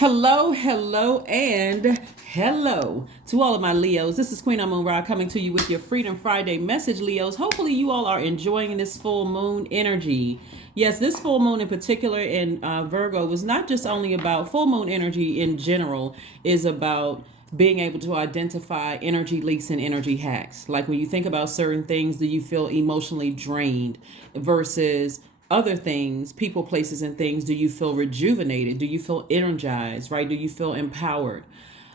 Hello, hello, and hello to all of my Leos. This is Queen Moon Ra coming to you with your Freedom Friday message, Leos. Hopefully, you all are enjoying this full moon energy. Yes, this full moon in particular in Virgo was not just only about full moon energy in general, is about being able to identify energy leaks and energy hacks. Like when you think about certain things, do you feel emotionally drained versus other things, people, places, and things? Do you feel rejuvenated? Do you feel energized, right? Do you feel empowered?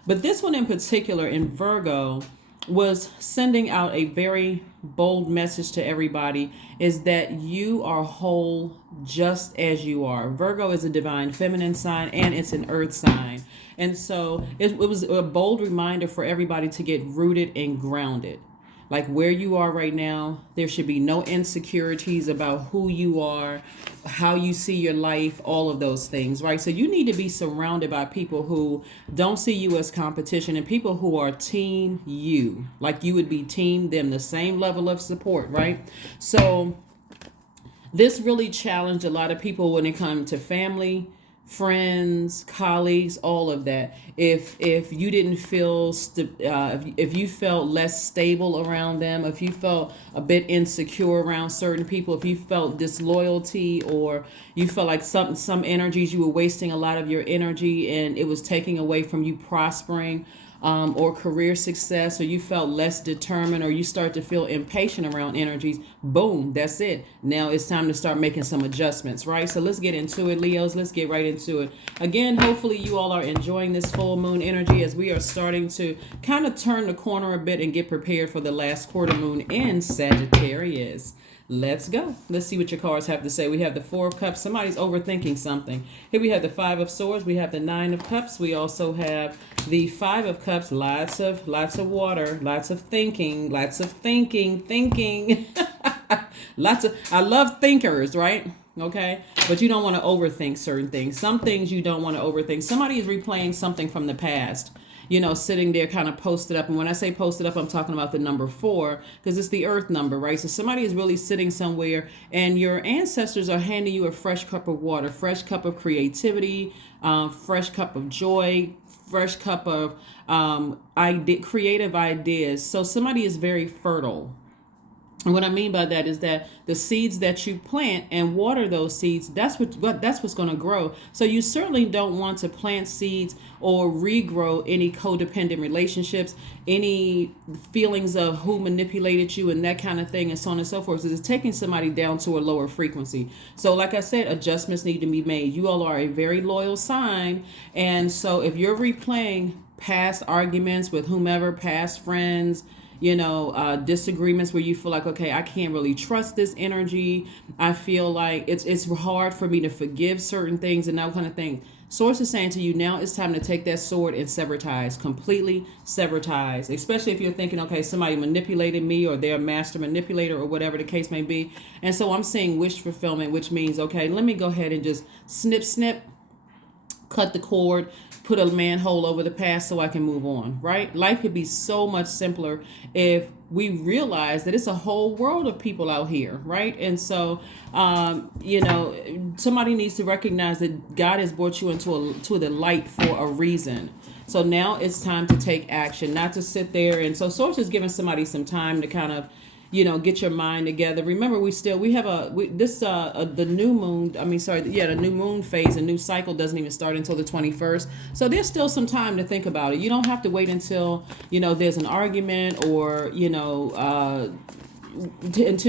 But this one in particular in Virgo was sending out a very bold message to everybody, is that you are whole just as you are. Virgo is a divine feminine sign and it's an earth sign. And so it was a bold reminder for everybody to get rooted and grounded. Like where you are right now, there should be no insecurities about who you are, how you see your life, all of those things, right? So you need to be surrounded by people who don't see you as competition and people who are team you, like you would be team them, the same level of support, right? So this really challenged a lot of people when it comes to family, friends, colleagues, all of that. If you didn't feel if you felt less stable around them, if you felt a bit insecure around certain people, if you felt disloyalty, or you felt like some energies, you were wasting a lot of your energy and it was taking away from you prospering, or career success, or you felt less determined, or you start to feel impatient around energies, boom, that's it. Now it's time to start making some adjustments, right? So let's get into it, Leos. Let's get right into it. Again, hopefully you all are enjoying this full moon energy as we are starting to kind of turn the corner a bit and get prepared for the last quarter moon in Sagittarius. Let's go. Let's see what your cards have to say. We have the Four of Cups. Somebody's overthinking something. Here we have the Five of Swords. We have the Nine of Cups. We also have the Five of Cups. Lots of water. Lots of thinking. Thinking. I love thinkers, right? Okay, but you don't want to overthink certain things. Some things you don't want to overthink. Somebody is replaying something from the past, sitting there kind of posted up. And when I say posted up, I'm talking about the number 4, because it's the earth number, right? So somebody is really sitting somewhere and your ancestors are handing you a fresh cup of water, fresh cup of creativity, fresh cup of joy, fresh cup of creative ideas. So somebody is very fertile. And what I mean by that is that the seeds that you plant and water those seeds, that's what's going to grow. So you certainly don't want to plant seeds or regrow any codependent relationships, any feelings of who manipulated you and that kind of thing, and so on and so forth. So it's taking somebody down to a lower frequency. So like I said, adjustments need to be made. You all are a very loyal sign. And so if you're replaying past arguments with whomever, past friends, disagreements where you feel like, okay, I can't really trust this energy. I feel like it's hard for me to forgive certain things and that kind of thing. Source is saying to you, now it's time to take that sword and sever ties, completely sever ties, especially if you're thinking, okay, somebody manipulated me or they're a master manipulator or whatever the case may be. And so I'm saying wish fulfillment, which means, okay, let me go ahead and just snip, cut the cord, put a manhole over the past so I can move on, right? Life could be so much simpler if we realize that it's a whole world of people out here, right? And so, somebody needs to recognize that God has brought you to the light for a reason. So now it's time to take action, not to sit there. And so Source is giving somebody some time to kind of get your mind together. Remember, we have the new moon. The new moon phase, a new cycle doesn't even start until the 21st. So there's still some time to think about it. You don't have to wait until there's an argument or until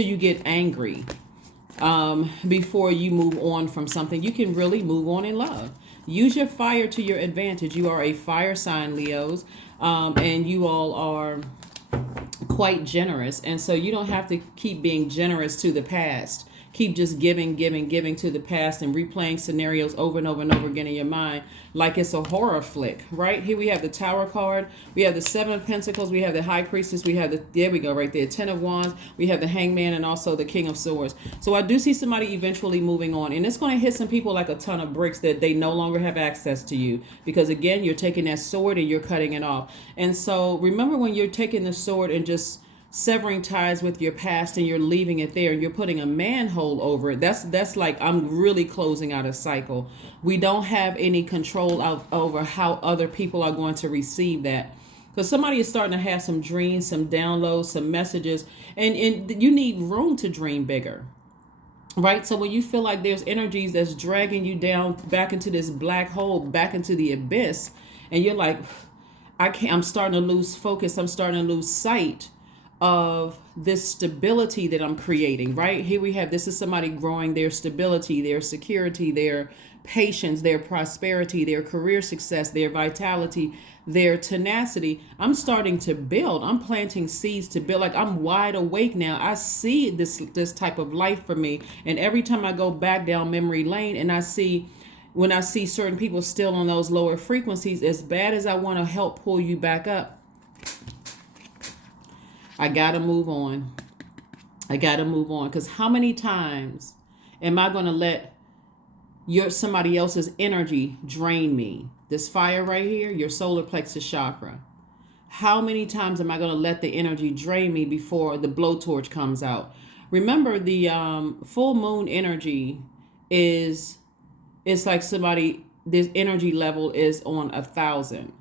you get angry before you move on from something. You can really move on in love. Use your fire to your advantage. You are a fire sign, Leos, and you all are quite generous, and so you don't have to keep being generous to the past. Keep just giving to the past and replaying scenarios over and over and over again in your mind like it's a horror flick, right? Here we have the Tower card. We have the Seven of Pentacles. We have the High Priestess. We have there we go right there, Ten of Wands. We have the Hangman and also the King of Swords. So I do see somebody eventually moving on, and it's going to hit some people like a ton of bricks that they no longer have access to you, because again, you're taking that sword and you're cutting it off. And so remember, when you're taking the sword and just severing ties with your past and you're leaving it there. You're putting a manhole over it. That's like I'm really closing out a cycle. We don't have any control over how other people are going to receive that. Because somebody is starting to have some dreams, some downloads, some messages, and you need room to dream bigger. Right? So when you feel like there's energies that's dragging you down back into this black hole, back into the abyss, and you're like, I'm starting to lose focus. I'm starting to lose sight of this stability that I'm creating, right? Here we have, this is somebody growing their stability, their security, their patience, their prosperity, their career success, their vitality, their tenacity. I'm starting to build. I'm planting seeds to build. Like, I'm wide awake now. I see this type of life for me. And every time I go back down memory lane and when I see certain people still on those lower frequencies, as bad as I want to help pull you back up, I got to move on. I got to move on. Because how many times am I going to let somebody else's energy drain me? This fire right here, your solar plexus chakra. How many times am I going to let the energy drain me before the blowtorch comes out? Remember, the full moon energy it's like this energy level is on 1,000,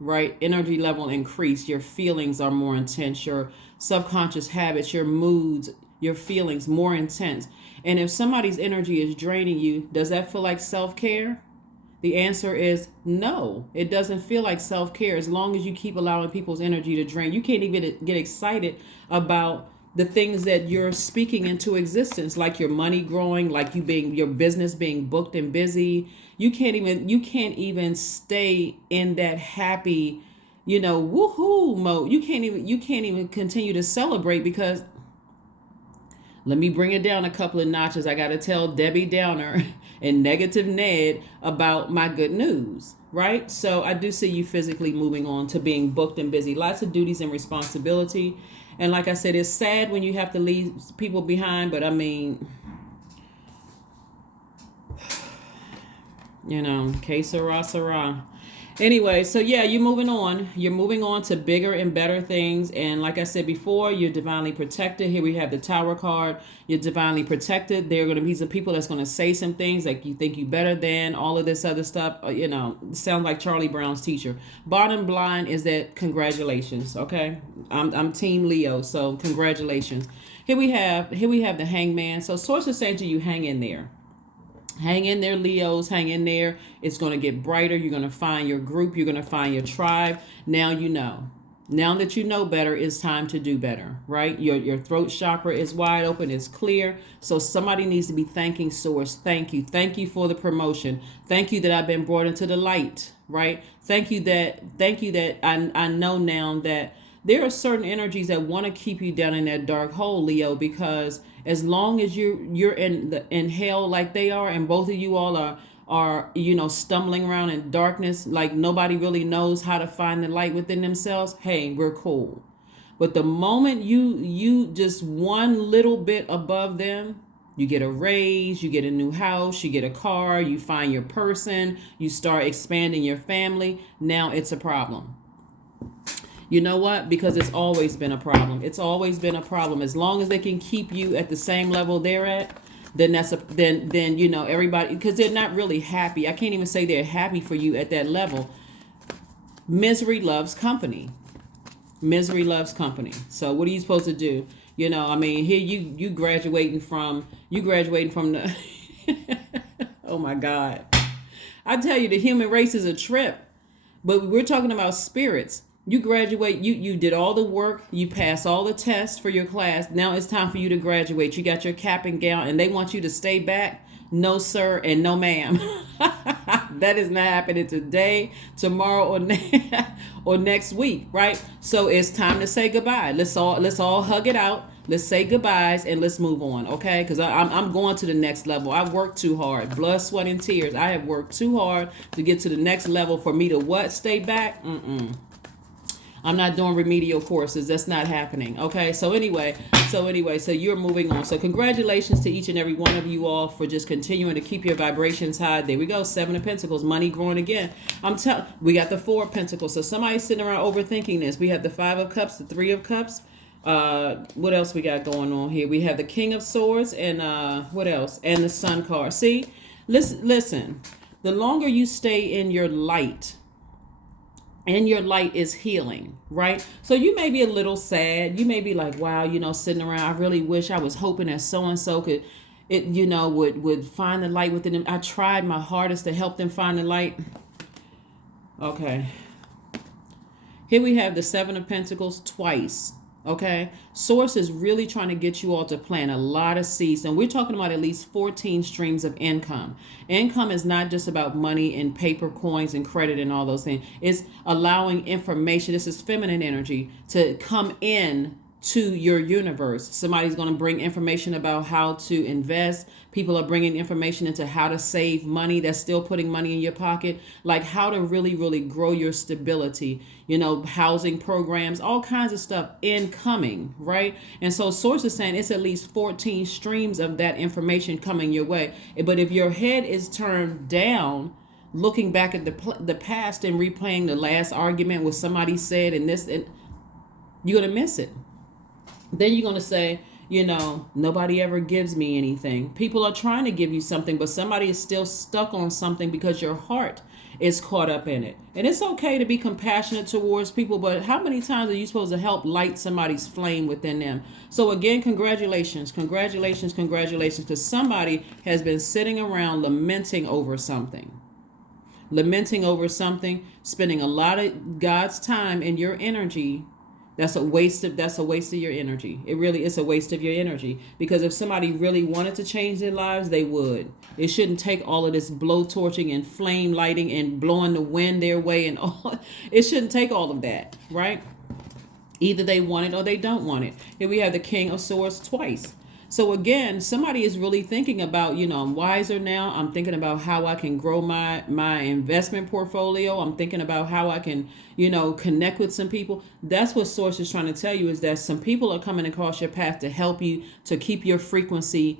right? Energy level increase. Your feelings are more intense. Your subconscious habits, your moods, your feelings more intense. And if somebody's energy is draining you, does that feel like self-care? The answer is no. It doesn't feel like self-care as long as you keep allowing people's energy to drain. You can't even get excited about the things that you're speaking into existence, like your money growing, like your business being booked and busy. You can't even stay in that happy, woohoo mode. You can't even continue to celebrate because, let me bring it down a couple of notches. I got to tell Debbie Downer and Negative Ned about my good news, right? So I do see you physically moving on to being booked and busy. Lots of duties and responsibility. And like I said, it's sad when you have to leave people behind, but I mean, que sera, sera. Anyway, so yeah, you're moving on. You're moving on to bigger and better things. And like I said before, you're divinely protected. Here we have the Tower card. You're divinely protected. There are going to be some people that's going to say some things like you think you better than, all of this other stuff. Sound like Charlie Brown's teacher. Bottom line is that congratulations. Okay, I'm Team Leo, so congratulations. Here we have the Hangman. So sources say to you, hang in there. Hang in there, Leos. Hang in there. It's going to get brighter. You're going to find your group. You're going to find your tribe. Now you know. Now that you know better, it's time to do better, right? Your throat chakra is wide open. It's clear. So somebody needs to be thanking Source. Thank you. Thank you for the promotion. Thank you that I've been brought into the light, right? Thank you that I know now that there are certain energies that want to keep you down in that dark hole, Leo, because as long as you're in hell like they are, and both of you all are stumbling around in darkness, like nobody really knows how to find the light within themselves, hey, we're cool. But the moment you just one little bit above them, you get a raise, you get a new house, you get a car, you find your person, you start expanding your family, now it's a problem. You know what? Because it's always been a problem. It's always been a problem. As long as they can keep you at the same level they're at, then everybody, because they're not really happy. I can't even say they're happy for you at that level. Misery loves company. Misery loves company. So what are you supposed to do? Here you graduating from the oh my God. I tell you, the human race is a trip. But we're talking about spirits. You graduate, you did all the work, you passed all the tests for your class. Now it's time for you to graduate. You got your cap and gown and they want you to stay back. No, sir, and no, ma'am. That is not happening today, tomorrow, or next week, right? So it's time to say goodbye. Let's all hug it out. Let's say goodbyes and let's move on, okay? Because I'm going to the next level. I've worked too hard. Blood, sweat, and tears. I have worked too hard to get to the next level for me to what? Stay back? I'm not doing remedial courses. That's not happening. Okay. So anyway, you're moving on. So congratulations to each and every one of you all for just continuing to keep your vibrations high. There we go. 7 of Pentacles, money growing again. We got the 4 of Pentacles. So somebody's sitting around overthinking this. We have the 5 of Cups, the 3 of Cups. What else we got going on here? We have the King of Swords and what else? And the Sun card. See, listen. The longer you stay in your light, and your light is healing, right? So you may be a little sad. You may be like, wow, sitting around, I really wish, I was hoping that so and so could, it, would find the light within them. I tried my hardest to help them find the light. Okay. Here we have the Seven of Pentacles twice. Okay, Source is really trying to get you all to plant a lot of seeds, and we're talking about at least 14 streams of income. Income is not just about money and paper, coins, and credit and all those things. It's allowing information. This is feminine energy to come in to your universe. Somebody's going to bring information about how to invest. People are bringing information into how to save money. That's still putting money in your pocket, like how to really, really grow your stability, housing programs, all kinds of stuff incoming, right? And so Source is saying it's at least 14 streams of that information coming your way. But if your head is turned down, looking back at the past and replaying the last argument, what somebody said and this, and you're going to miss it. Then you're going to say, nobody ever gives me anything. People are trying to give you something, but somebody is still stuck on something because your heart is caught up in it. And it's okay to be compassionate towards people, but how many times are you supposed to help light somebody's flame within them? So again, congratulations, because somebody has been sitting around lamenting over something, spending a lot of God's time and your energy. That's a waste of your energy. It really is a waste of your energy, because if somebody really wanted to change their lives, they would. It shouldn't take all of this blowtorching and flame lighting and blowing the wind their way and all. It shouldn't take all of that, right? Either they want it or they don't want it. Here we have the King of Swords twice. So again, somebody is really thinking about, I'm wiser now. I'm thinking about how I can grow my investment portfolio. I'm thinking about how I can, connect with some people. That's what Source is trying to tell you, is that some people are coming across your path to help you to keep your frequency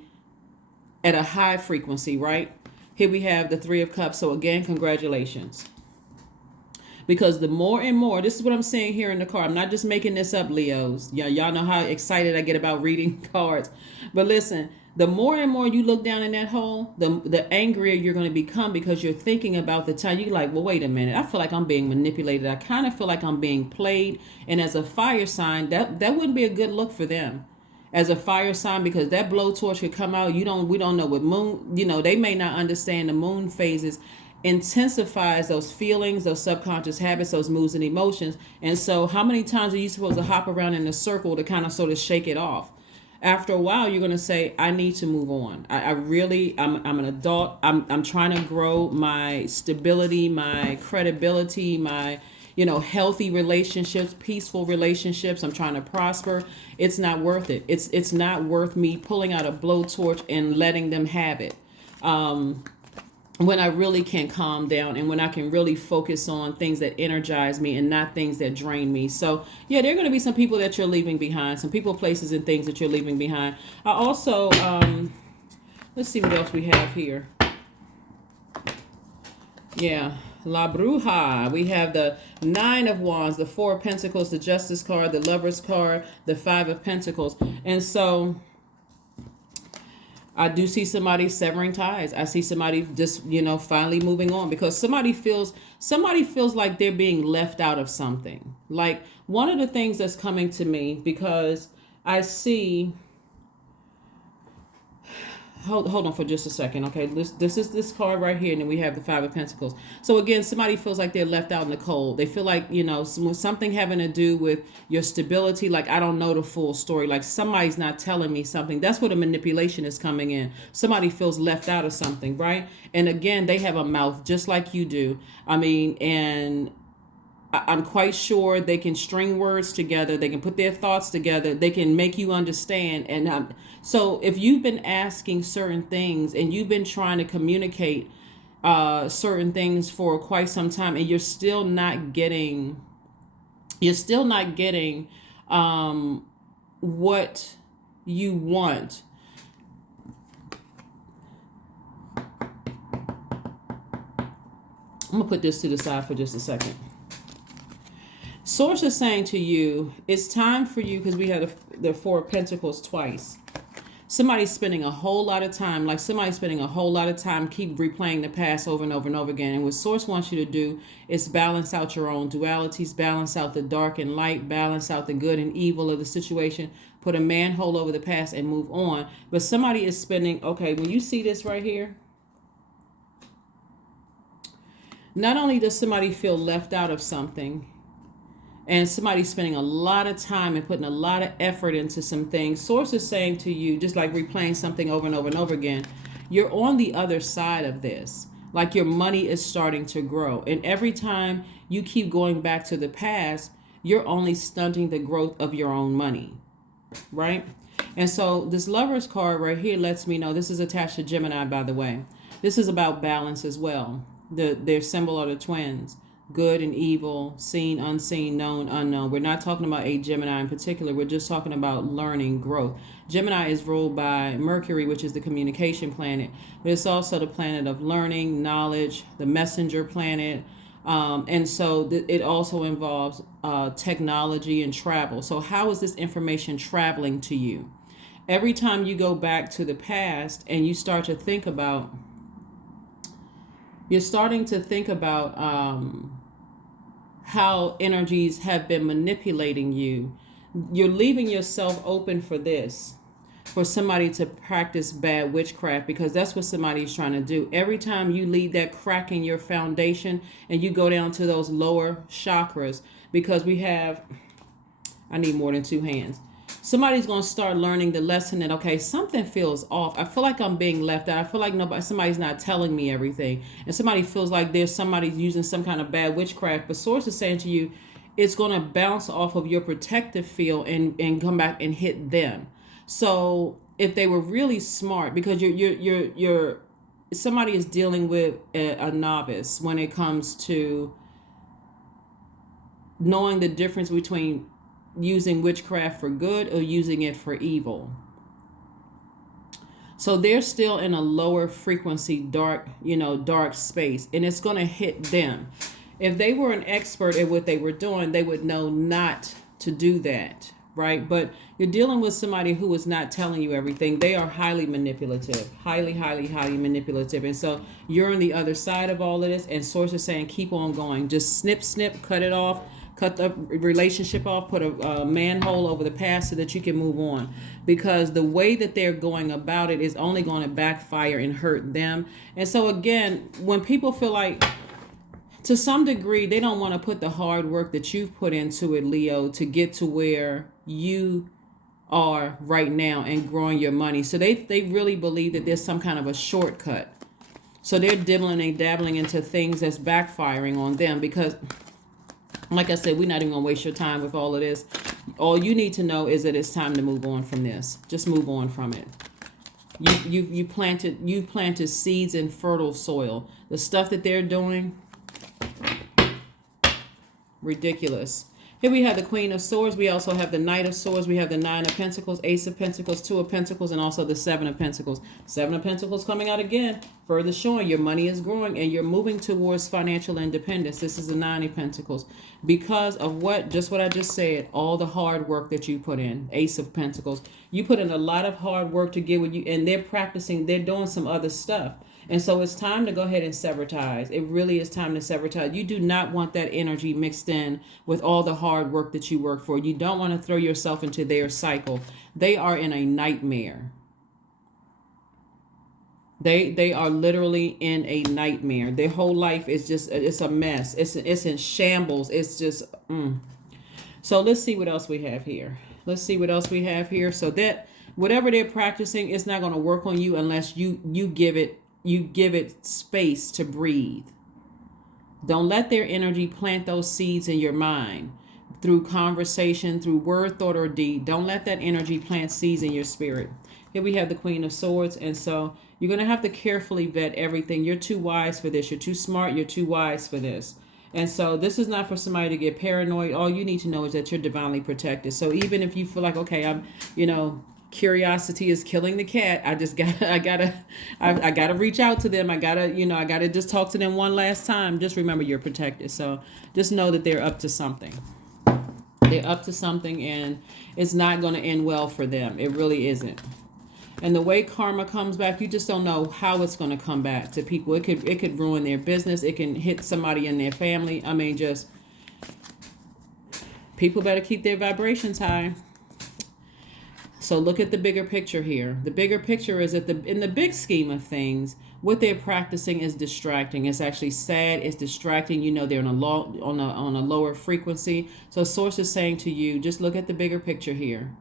at a high frequency, right? Here we have the Three of Cups. So again, congratulations. Because the more and more, this is what I'm saying here in the card. I'm not just making this up, Leos. Y'all know how excited I get about reading cards. But listen, the more and more you look down in that hole, the angrier you're going to become, because you're thinking about the time. You're like, well, wait a minute. I feel like I'm being manipulated. I kind of feel like I'm being played. And as a fire sign, that wouldn't be a good look for them. As a fire sign, because that blowtorch could come out. We don't know what moon, they may not understand the moon phases intensifies those feelings, those subconscious habits, those moods and emotions. And so how many times are you supposed to hop around in a circle to kind of sort of shake it off? After a while, you're going to say, I need to move on. I'm an adult. I'm trying to grow my stability, my credibility, my, healthy relationships, peaceful relationships. I'm trying to prosper. It's not worth it. It's not worth me pulling out a blowtorch and letting them have it. When I really can calm down and when I can really focus on things that energize me and not things that drain me. So yeah, there are going to be some people that you're leaving behind, some people, places, and things that you're leaving behind. I also, let's see what else we have here. Yeah, La Bruja. We have the Nine of Wands, the Four of Pentacles, the Justice card, the Lover's card, the Five of Pentacles. And so I do see somebody severing ties. I see somebody just, finally moving on, because somebody feels like they're being left out of something. Like, one of the things that's coming to me, because I see, hold on for just a second. Okay. This is this card right here. And then we have the Five of Pentacles. So again, somebody feels like they're left out in the cold. They feel like, something having to do with your stability. Like, I don't know the full story. Like, somebody's not telling me something. That's where the manipulation is coming in. Somebody feels left out of something, right? And again, they have a mouth just like you do. I mean, and I'm quite sure they can string words together. They can put their thoughts together. They can make you understand. And so if you've been asking certain things and you've been trying to communicate certain things for quite some time, and you're still not getting what you want. I'm gonna put this to the side for just a second. Source is saying to you, it's time for you, because we had the Four of Pentacles twice. Somebody's spending a whole lot of time, keep replaying the past over and over and over again. And what Source wants you to do is balance out your own dualities, balance out the dark and light, balance out the good and evil of the situation, put a manhole over the past and move on. But somebody is spending, okay, when you see this right here, not only does somebody feel left out of something, and somebody's spending a lot of time and putting a lot of effort into some things, Source is saying to you, just like replaying something over and over and over again, you're on the other side of this. Like your money is starting to grow. And every time you keep going back to the past, you're only stunting the growth of your own money, right? And so this Lover's card right here lets me know, this is attached to Gemini, by the way. This is about balance as well. Their symbol are the twins. Good and evil, seen, unseen, known, unknown. We're not talking about a Gemini in particular. We're just talking about learning, growth. Gemini is ruled by Mercury, which is the communication planet, but it's also the planet of learning, knowledge, the messenger planet. And so it also involves technology and travel. So how is this information traveling to you? Every time you go back to the past and you start to think about, you're starting to think about how energies have been manipulating you. You're leaving yourself open for this, for somebody to practice bad witchcraft, because that's what somebody's trying to do. Every time you leave that crack in your foundation and you go down to those lower chakras, because I need more than two hands. Somebody's going to start learning the lesson that, okay, something feels off. I feel like I'm being left out. I feel like somebody's not telling me everything. And somebody feels like there's somebody using some kind of bad witchcraft. But Source is saying to you, it's going to bounce off of your protective field and come back and hit them. So if they were really smart, because somebody is dealing with a novice when it comes to knowing the difference between using witchcraft for good or using it for evil. So they're still in a lower frequency, dark space, and it's going to hit them. If they were an expert at what they were doing, they would know not to do that, right? But you're dealing with somebody who is not telling you everything. They are highly manipulative, highly manipulative. And so you're on the other side of all of this, and Source is saying, keep on going. Just snip, cut it off. Cut the relationship off, put a manhole over the past so that you can move on. Because the way that they're going about it is only going to backfire and hurt them. And so again, when people feel like, to some degree, they don't want to put the hard work that you've put into it, Leo, to get to where you are right now and growing your money. So they really believe that there's some kind of a shortcut. So they're dibbling and dabbling into things that's backfiring on them, because like I said, we're not even going to waste your time with all of this. All you need to know is that it's time to move on from this. Just move on from it. You planted seeds in fertile soil. The stuff that they're doing, ridiculous. Here we have the Queen of Swords. We also have the Knight of Swords. We have the Nine of Pentacles, Ace of Pentacles, Two of Pentacles, and also the Seven of Pentacles. Seven of Pentacles coming out again, further showing your money is growing and you're moving towards financial independence. This is the Nine of Pentacles. Because of what I just said, all the hard work that you put in. Ace of Pentacles. You put in a lot of hard work to get what you, and they're doing some other stuff. And so it's time to go ahead and sever ties. It really is time to sever ties. You do not want that energy mixed in with all the hard work that you work for. You don't want to throw yourself into their cycle. They are in a nightmare. They are literally in a nightmare. Their whole life is just, it's a mess. It's in shambles. It's just, So let's see what else we have here. So that whatever they're practicing, it's not going to work on you unless you give it space to breathe. Don't let their energy plant those seeds in your mind through conversation, through word, thought, or deed. Don't let that energy plant seeds in your spirit. Here we have the Queen of Swords. And so you're going to have to carefully vet everything. You're too wise for this. You're too smart. You're too wise for this. And so this is not for somebody to get paranoid. All you need to know is that you're divinely protected. So even if you feel like, okay, curiosity is killing the cat, I gotta reach out to them. I gotta just talk to them one last time. Just remember you're protected. So just know that they're up to something. They're up to something, and it's not going to end well for them. It really isn't. And the way karma comes back, you just don't know how it's going to come back to people. It could ruin their business. It can hit somebody in their family. I mean, just people better keep their vibrations high. So look at the bigger picture here. The bigger picture is that in the big scheme of things, what they're practicing is distracting. It's actually sad. It's distracting. You know, they're on a lower frequency. So Source is saying to you, just look at the bigger picture here.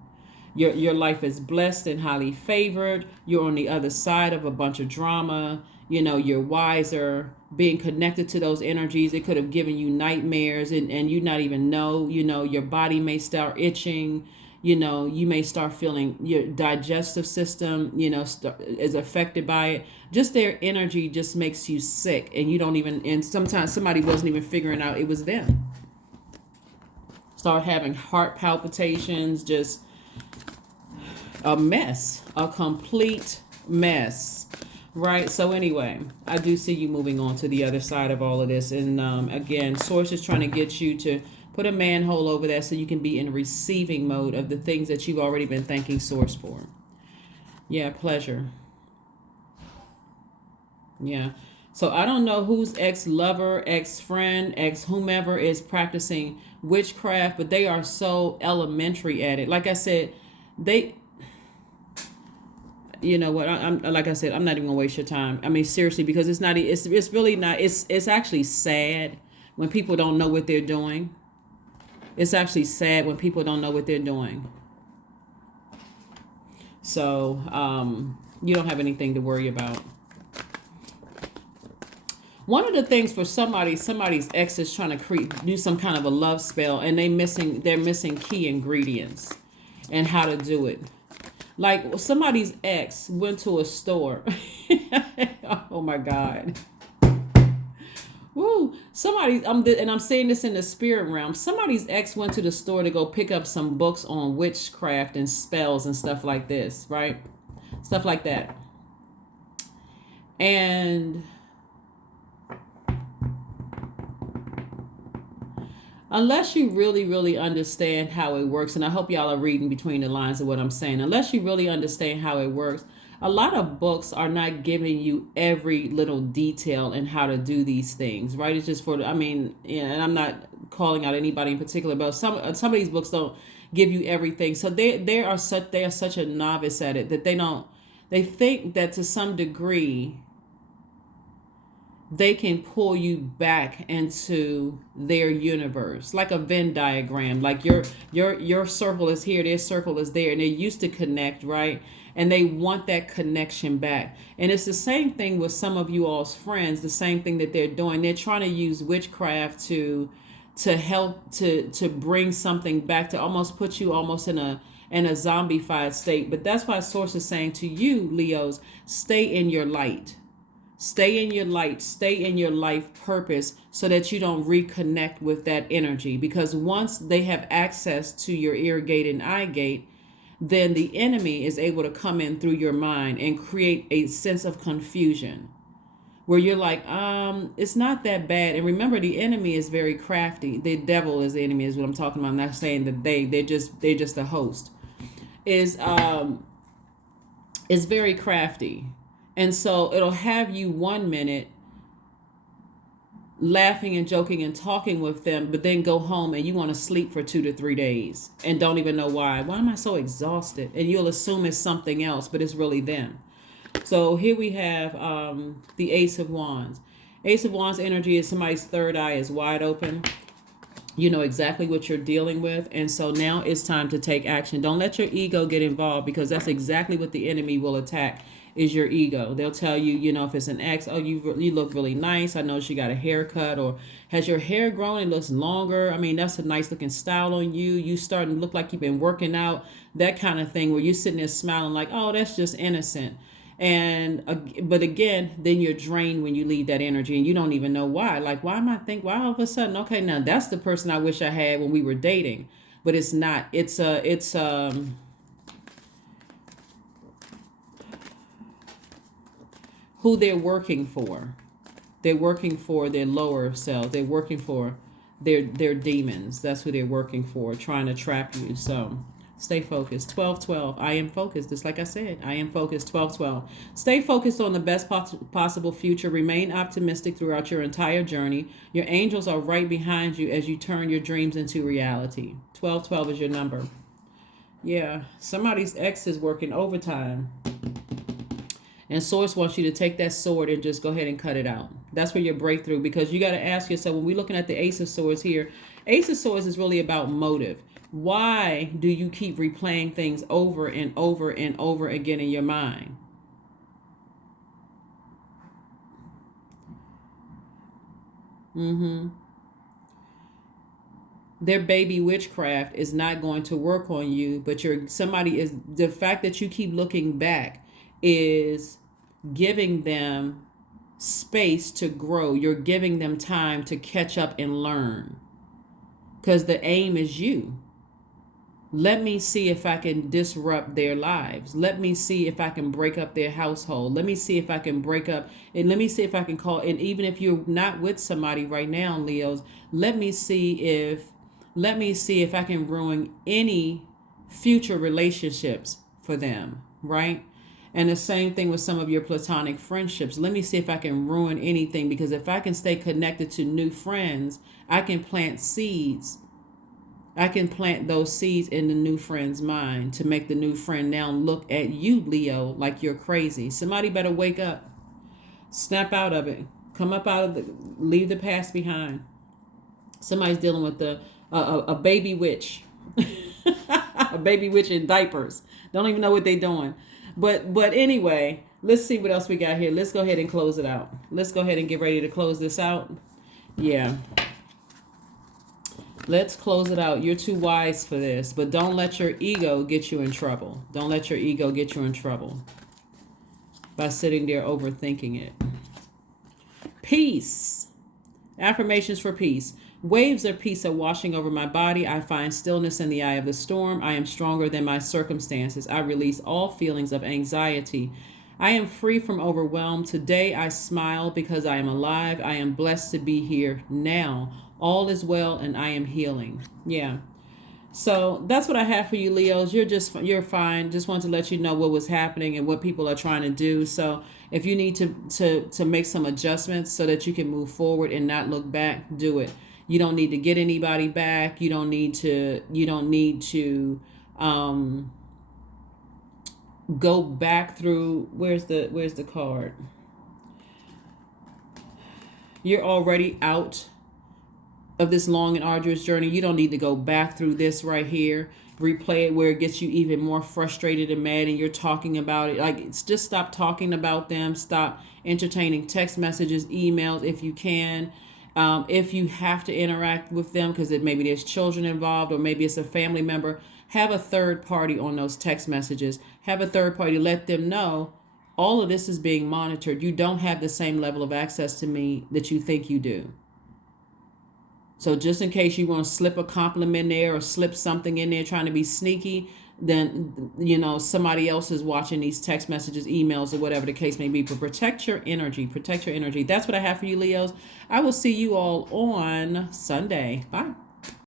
Your life is blessed and highly favored. You're on the other side of a bunch of drama. You know, you're wiser. Being connected to those energies, it could have given you nightmares, and you not even know. You know, your body may start itching. You know, you may start feeling your digestive system, you know, is affected by it. Just their energy just makes you sick, and you don't even, and sometimes somebody wasn't even figuring out it was them. Start having heart palpitations, just a mess, a complete mess. Right. So anyway, I do see you moving on to the other side of all of this. And again, Source is trying to get you to put a manhole over that so you can be in receiving mode of the things that you've already been thanking Source for. Yeah, pleasure. Yeah. So I don't know whose ex-lover, ex-friend, ex-whomever is practicing witchcraft, but they are so elementary at it. Like I said, you know what? I'm like I said, I'm not even gonna waste your time. I mean, seriously, because it's not. It's really not. It's actually sad when people don't know what they're doing. It's actually sad when people don't know what they're doing. So you don't have anything to worry about. One of the things for somebody's ex is trying to do some kind of a love spell, and they're missing key ingredients and how to do it. Like somebody's ex went to a store. Oh my God. Woo. I'm saying this in the spirit realm. Somebody's ex went to the store to go pick up some books on witchcraft and spells and stuff like this, right? Stuff like that. And unless you really, really understand how it works, and I hope y'all are reading between the lines of what I'm saying, unless you really understand how it works, a lot of books are not giving you every little detail in how to do these things, right? It's just and I'm not calling out anybody in particular, but some of these books don't give you everything. So they are such a novice at it that they think that to some degree they can pull you back into their universe, like a Venn diagram. Like your circle is here, their circle is there, and they used to connect, right? And they want that connection back. And it's the same thing with some of you all's friends, the same thing that they're doing. They're trying to use witchcraft to help to bring something back, to almost put you almost in a zombified state. But that's why Source is saying to you, Leos, stay in your light. Stay in your light, stay in your life purpose so that you don't reconnect with that energy. Because once they have access to your ear gate and eye gate, then the enemy is able to come in through your mind and create a sense of confusion where you're like, it's not that bad. And remember, the enemy is very crafty. The devil is the enemy is what I'm talking about. I'm not saying that they're just the host. Is very crafty. And so it'll have you 1 minute laughing and joking and talking with them, but then go home and you want to sleep for 2 to 3 days and don't even know why. Why am I so exhausted? And you'll assume it's something else, but it's really them. So here we have the Ace of Wands. Ace of Wands energy is somebody's third eye is wide open. You know exactly what you're dealing with. And so now it's time to take action. Don't let your ego get involved, because that's exactly what the enemy will attack. Is your ego. They'll tell you, you know, if it's an ex, oh, you look really nice. I know she got a haircut, or has your hair grown and looks longer. I mean, that's a nice looking style on you. You starting to look like you've been working out, that kind of thing, where you're sitting there smiling like, oh, that's just innocent. And but again, then you're drained when you leave that energy, and you don't even know why. Like, why all of a sudden, okay, now that's the person I wish I had when we were dating, but it's not. It's who they're working for. They're working for their lower self. They're working for they're demons. That's who they're working for, trying to trap you. So stay focused. 1212. I am focused. Just like I said, I am focused. 1212. Stay focused on the best possible future. Remain optimistic throughout your entire journey. Your angels are right behind you as you turn your dreams into reality. 1212 is your number. Yeah, somebody's ex is working overtime. And Source wants you to take that sword and just go ahead and cut it out. That's where your breakthrough, because you got to ask yourself, when we're looking at the Ace of Swords here, Ace of Swords is really about motive. Why do you keep replaying things over and over and over again in your mind? Their baby witchcraft is not going to work on you, but the fact that you keep looking back is giving them space to grow. You're giving them time to catch up and learn, because the aim is you. Let me see if I can disrupt their lives. Let me see if I can break up their household. Let me see if I can break up, and let me see if I can call. And even if you're not with somebody right now, Leos, let me see if I can ruin any future relationships for them, right? And the same thing with some of your platonic friendships. Let me see if I can ruin anything, because if I can stay connected to new friends, I can plant seeds. I can plant those seeds in the new friend's mind to make the new friend now look at you, Leo, like you're crazy. Somebody better wake up. Snap out of it. Come up out of leave the past behind. Somebody's dealing with a baby witch. A baby witch in diapers. Don't even know what they're doing. But anyway, let's see what else we got here. Let's go ahead and close it out. Let's go ahead and get ready to close this out. Yeah. Let's close it out. You're too wise for this, but don't let your ego get you in trouble. Don't let your ego get you in trouble by sitting there overthinking it. Peace. Affirmations for peace. Waves of peace are washing over my body. I find stillness in the eye of the storm. I am stronger than my circumstances. I release all feelings of anxiety. I am free from overwhelm. Today I smile because I am alive. I am blessed to be here now. All is well and I am healing. Yeah. So that's what I have for you, Leos. You're fine. Just wanted to let you know what was happening and what people are trying to do. So if you need to make some adjustments so that you can move forward and not look back, do it. You don't need to get anybody back. You don't need to go back through. Where's the card? You're already out of this long and arduous journey. You don't need to go back through this right here, replay it where it gets you even more frustrated and mad and you're talking about it. Like, it's just stop talking about them. Stop entertaining text messages, emails if you can. If you have to interact with them because maybe there's children involved or maybe it's a family member, have a third party on those text messages. Have a third party, let them know all of this is being monitored. You don't have the same level of access to me that you think you do. So just in case you want to slip a compliment there or slip something in there trying to be sneaky, then, somebody else is watching these text messages, emails, or whatever the case may be. But protect your energy. Protect your energy. That's what I have for you, Leos. I will see you all on Sunday. Bye.